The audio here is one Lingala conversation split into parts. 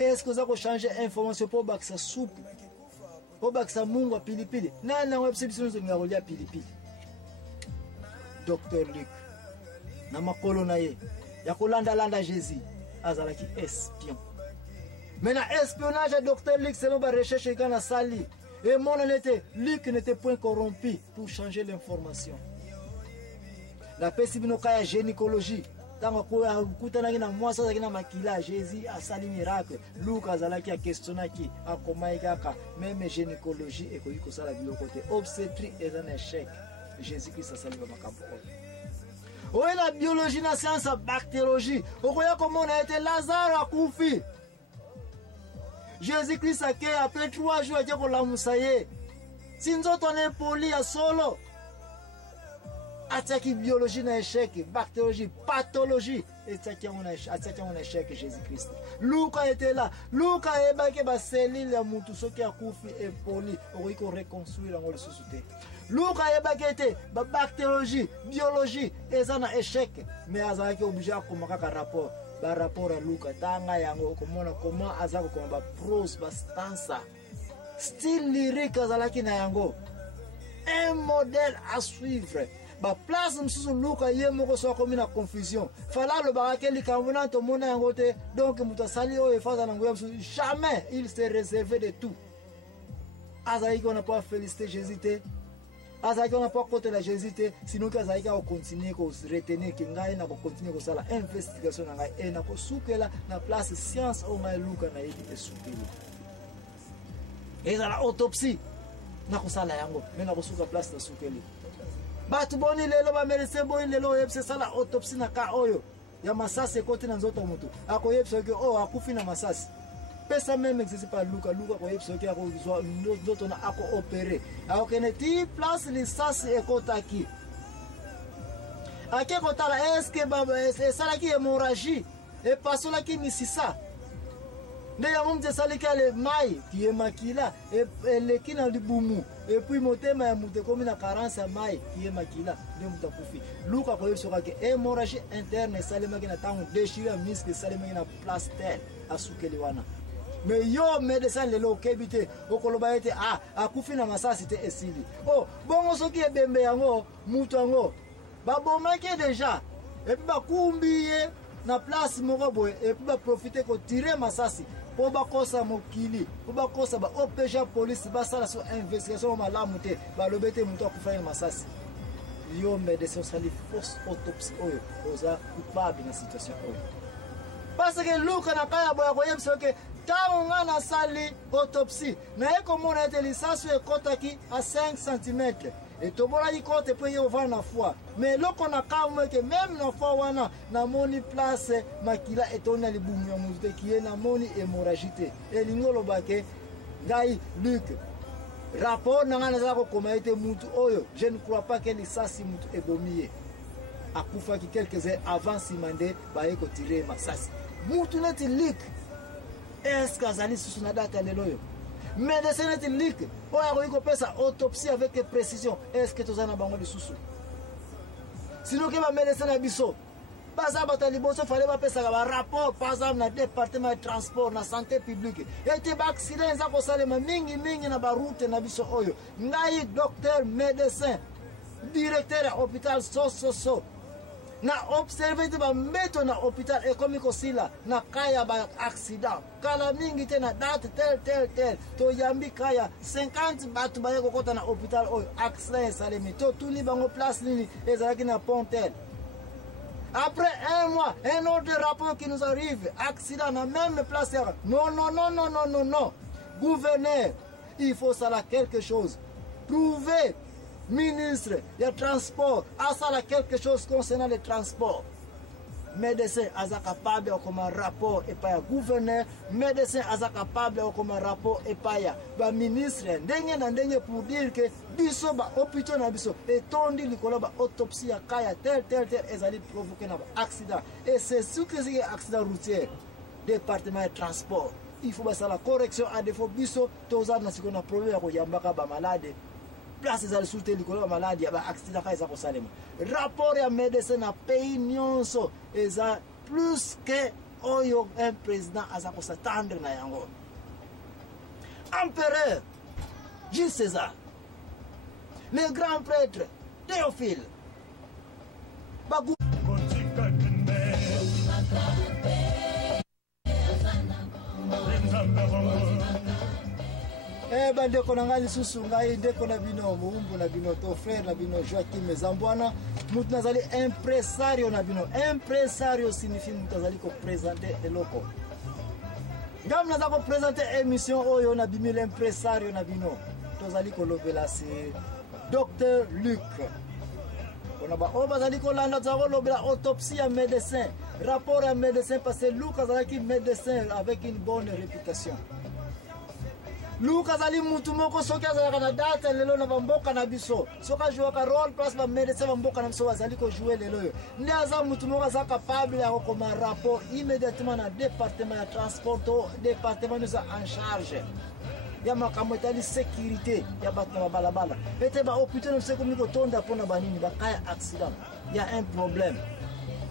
Est-ce que ça va changer information pour que ça soupe? Pour que ça munga pilipili? Non, non, c'est une pilipili. Docteur Luc, na makolo na ye, ya kolanda landa Jésus, azalaki espion. Mais na espionnage à Docteur Luc, c'est ma recherche et na sali. Et mon honnêteté, Luc n'était point corrompu pour changer l'information. La pesibinoka ya gynécologie, tant que kutana na mwasa za kina makila Jésus a sali miracle. Luc azalaki a questionnaki a komaikaka même gynécologie et ko sala biloko te. Obstétrique est un échec. Jésus-Christ a sali ba makambo. Oui, la biologie, la science, la bactériologie. Vous voyez comment on a été Lazare à Koufi. Jésus-Christ a créé après 3 jours, il a dit la moussaïe. Si nous on est poli à solo, attaquer biologie na échec, bactériologie, pathologie, attaquer on échec Jésus-Christ. Luca était là. Luca est baqué ba cellule ya mutu soki a Koufi et poli, on va reconstruire dans le société. Luka yebakete ba bactériologie, biologie ezana échec mais azaki obligé à komaka rapport ba rapport à Luka tanga yango komona comment azako koma ba prose ba stanza style lyrique azalaki na yango un modèle à suivre ba place msusu Luka yemoko so komi na confusion fala lo barakeli kamuna to mona yango te donc mutasali o efaza na ngoya msusu jamais il s'est réservé de tout azaki on n'a pas félicité Jésus te Azaki on n'a pas côté la Jésus, sinon qu'Azaki a continué à retenir qu'il y a continuer à faire l'investigation et na souke la na place science au mai Luka na yiki souke. Et la autopsie na kusala yango, mais na kusuka place na souke li. Batu boni lelo ba merese boni lelo yepse sala autopsie na ka oyo. Ya masasi kote na nzoto mutu. Ako yepse ke oh akufi na masasi. Pesa même existe pas Luka kwa yepso ki ako zwa d'autres na ako opérer alors que ne ti place les sas et kotaki ake kotala est-ce que baba ça la qui hémorragie et passo la qui misisa ne ya mumte salika le mai qui est makila et le kina libumu et puis motema ya mute comme na carence mai qui est makila de mutakufi Luka kwa yepso ka hémorragie interne salema kina tangu déchirer muscle salema kina plaster asukeli wana. Mais yo médecin le lokebite okoloba ete akufi na masasi te esili oh bongo soki ebembe yango mutu yango babomaki déjà et puis bakumbiye na place moko boye et puis ba profiter ko tirer masasi po bakosa mokili po bakosa ba OPG police basala so investigation malamu te balobete mutu akufa na masasi yo médecin sali fausse autopsie oyo oza coupable na situation oyo parce que Luka na kaya boya ko yebso ke tant on a sali autopsie na ekomona ete lisasu ekotaki à 5 cm et tobola ikote pe yo va na foi mais loko na kamwe ke même na foi wana na moni place makila etona libumu ya muzde ki na moni hémorragie et lingolo bake ngai Luc rapport na ngana za ko koma ete mutu oyo je ne crois pas que lisasi mutu ebomiye akufa ki quelques heures avant simande ba eko tirer masasi mutu neti Luc. Est-ce que Azali sous na date aleloyo? Médecin est lique. Oya ko pesa autopsie avec précision. Est-ce que tozana bango de susu? Sinon que ma médecin na biso. Pas ça bataliboso fallait pas pesa ba rapport par exemple na département de transport na santé publique. Et te ba accident za ko salema mingi na ba route na biso oyo. Ngai docteur médecin directeur à hôpital so na observé de ba meto na hôpital économique sila na kaya ba accident kala mingi te na date tel to yambi kaya 50 batu ba yeko kota na hôpital oyo accident salemi to tuni bango place nini ezalaki na Pontel. Après un mois un autre rapport qui nous arrive accident na même place non gouverneur il faut ça là quelque chose prouver ministre des transports a ça quelque chose concernant les transports. Médecin a capable comme un rapport et pas gouverneur, médecin a capable comme un rapport et pas ba ministre ndenge pour dire que biso ba hôpital na biso et tondi likolo ba autopsie ya kaya tel ezali provoquer na accident et c'est ce que c'est accident routier département de transport. Il faut ça la correction à défaut biso toza na siko na problème ya ko yambaka ba malade place za souté likolo maladi ya ba accident ka salema rapport ya médecin na pays nyonso eza plus que oyo un président aza s'attendre na yango. Empereur Jules César, le grand prêtre Théophile, Bagou. Ndeko na ngai lisusu ngai ndeko na bino muumbu na bino to frère na bino Joachim Zambwana mutu nazali impresario na bino. Impresario signifie mutu azali ko présenter eloko. Ngam naza ko présenter émission oyo na bimi l'impresario na bino tozali ko lobela c'est Dr Luc. On a ba bazali ko landa za ko lobela autopsie ya médecin, rapport à médecin parce que Luc azali médecin avec une bonne réputation. Luka zali mutu moko soki azalaka na date lelo na bamboka na biso soka jouer ka role place ba médecin bamboka na biso bazali ko jouer lelo yo ndi aza mutu moko aza capable ya kokoma rapport immédiatement na département ya transport département nous en charge ya makambo etali sécurité ya bato na balabala ete ba hôpital no seko miko tonda pona banini bakaya accident ya un problème.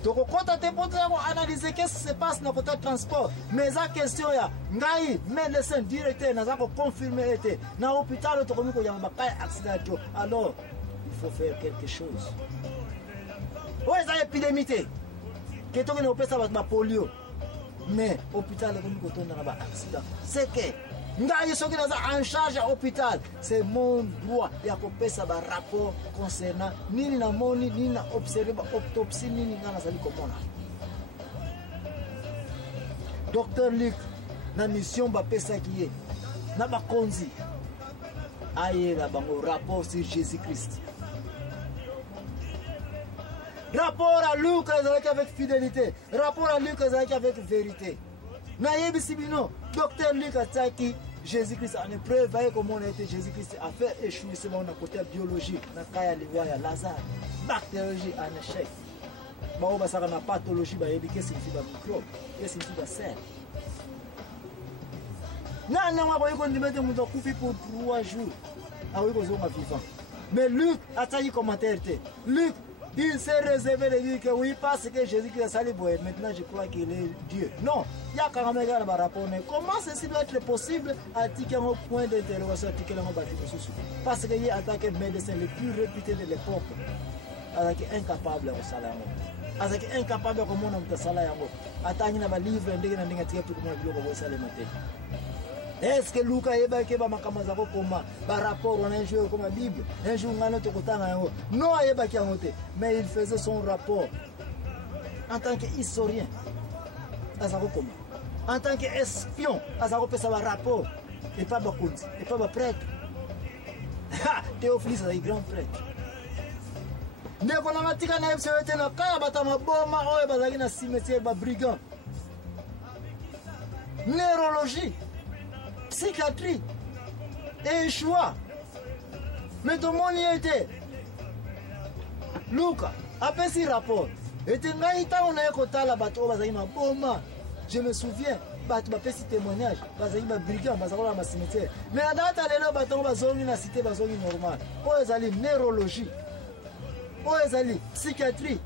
Donc, quand tu as analysé qu'est-ce qui se passe dans le transport, mais la question est, ngai médecin directeur n'a pas confirmé été dans l'hôpital tu as un accident, alors il faut faire quelque chose. Oui, c'est une épidémie que tu as ça va polio, mais l'hôpital tu as un accident. C'est que ngai soki naza en charge à l'hôpital, c'est mon droit ya kopesa ba rapport concernant nini na moni nini na observer ba autopsie nini ngana zali komona. Docteur Luc na mission ba pesa kiye na ba konzi aye la bango rapport sur Jésus-Christ. Rapport à Luc avec fidélité, rapport à Luc avec vérité. Na yebisi bino Docteur Luc ataki Jésus-Christ en épreuve, voyez comment on a été Jésus-Christ a fait échouer ce monde côté biologie, na kaya liwaya Lazare, bactériologie en échec. Bao basaka na pathologie ba yebi que signifie ba microbe, que signifie ba sel. Na na wa ko ndimete muto kufi pour 3 jours. Ah oui ko zonga vivant. Mais Luc a taillé commentaire te. Luc il s'est réservé de dire que oui, parce que Jésus-Christ a sali boé. Maintenant, je crois qu'il est Dieu. Non, il y a quand même un rapport. Comment ceci doit être possible à tirer un point d'interrogation, à tirer un bâtiment sous. Parce qu'il y a attaqué le médecin le plus réputé de l'époque, avec incapable au salaire. Avec incapable comme on a salaire. Attaqué un livre, un livre, pour le salaire. Est-ce que Luca eba keba makamaza ko koma par rapport à un jeu comme la Bible un jour ngano to kotanga yango non eba ki angote mais il faisait son rapport en tant qu'historien azako koma en tant qu'espion azako pesa ba rapport et pas ba konzi et pas ba prêtre. Théophile est un grand prêtre ndeko na matika na yebso ete na kaya bata maboma oyo bazaki na cimetière ba brigand neurologie psychiatrie et choix. Mais tout le monde y était. Luca, après ce rapport, et on a écouté la bateau, je me souviens, bateau a fait ce témoignage, il a brigand, il a cimetière. Mais à date, le bateau a zone la cité, la zone normale. Oh, ils allaient neurologie. Oh, ils allaient psychiatrie.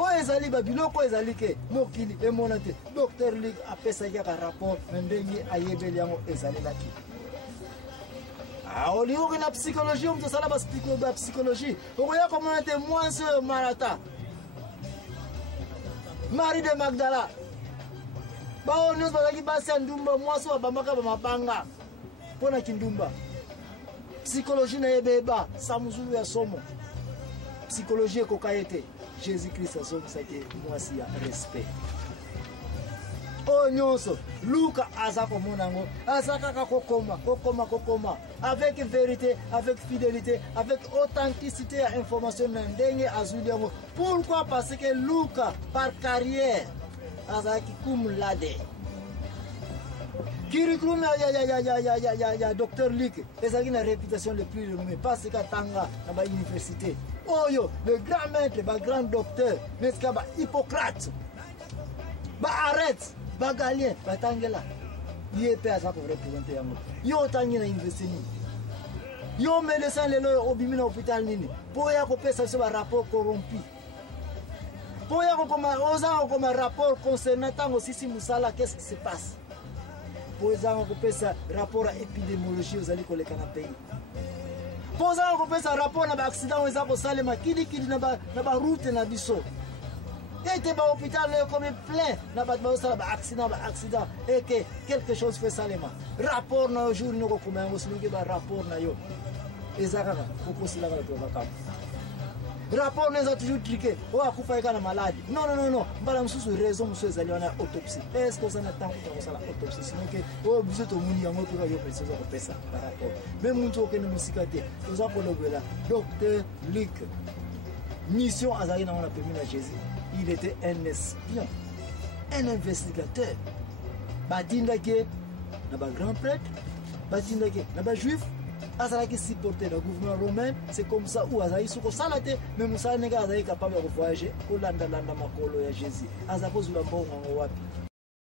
Oh, ezali babiloko ezali ke mokili emonate Docteur Luc apesaki ka rapport ndenge ayebeli yango ezali laki. Ah, olio na psychologie on te sala ba psychologie. Okoya komonate mwanse Marata. Marie de Magdala. Ba onyo bazaki basi ndumba mwanse wa bamaka ba mabanga. Pona kindumba. Psychologie na yebeba samuzulu ya somo. Psychologie kokayete. Jésus-Christ a sauvé ça que moi aussi respect. Oh nyonso, Luca azako monango, azaka kokoma avec vérité, avec fidélité, avec authenticité à information ndenge azuliango. Pourquoi? Parce que Luca par carrière azaki kum lade. Curriculum ya Docteur Luc, ezaki une réputation le plus renommée parce que tanga na ba université. Oh yo, le grand maître, le grand docteur, n'est-ce pas Hippocrate, arrête, Galien, Tangela, il est père à représenter Yango. Yo Tangina investi. Yo médecin le au bimina hôpital nini. Pour y accompagner ça sur un rapport corrompu. Pour y avoir comme un rapport concernant tant si Moussala, qu'est-ce qui se passe? Pour y avoir un rapport à épidémiologie aux alliés collègues dans le pays. Pour y avoir un rapport à l'accident aux arbres Salema, qui dit qu'il n'a pas route dans l'Abisso. Et que l'hôpital est comme plein, n'a pas accident, et que quelque chose fait Salema. Rapport dans le jour, nous avons un rapport dans le et ça, c'est la rapport nous a toujours triqué. Oh, à couper la maladie. Non. Madame, sous raison, monsieur Zali, on a autopsie. Est-ce que ça n'a pas de temps pour l'autopsie? Sinon, oh, vous êtes au monde, il y a un peu de choses à faire ça par rapport. Même nous, on a une musicaté. Nous avons le docteur Luc. Mission Azari, on a permis à Jésus. Il était un espion, un investigateur. Badindake, n'a pas grand prêtre. Badindake, n'a pas juif. Azara qui supportait le gouvernement romain, c'est comme ça où Azara il se salate, mais Moussa n'est pas capable de voyager au landa makolo ya Jésus. Azara pose la bombe en wapi.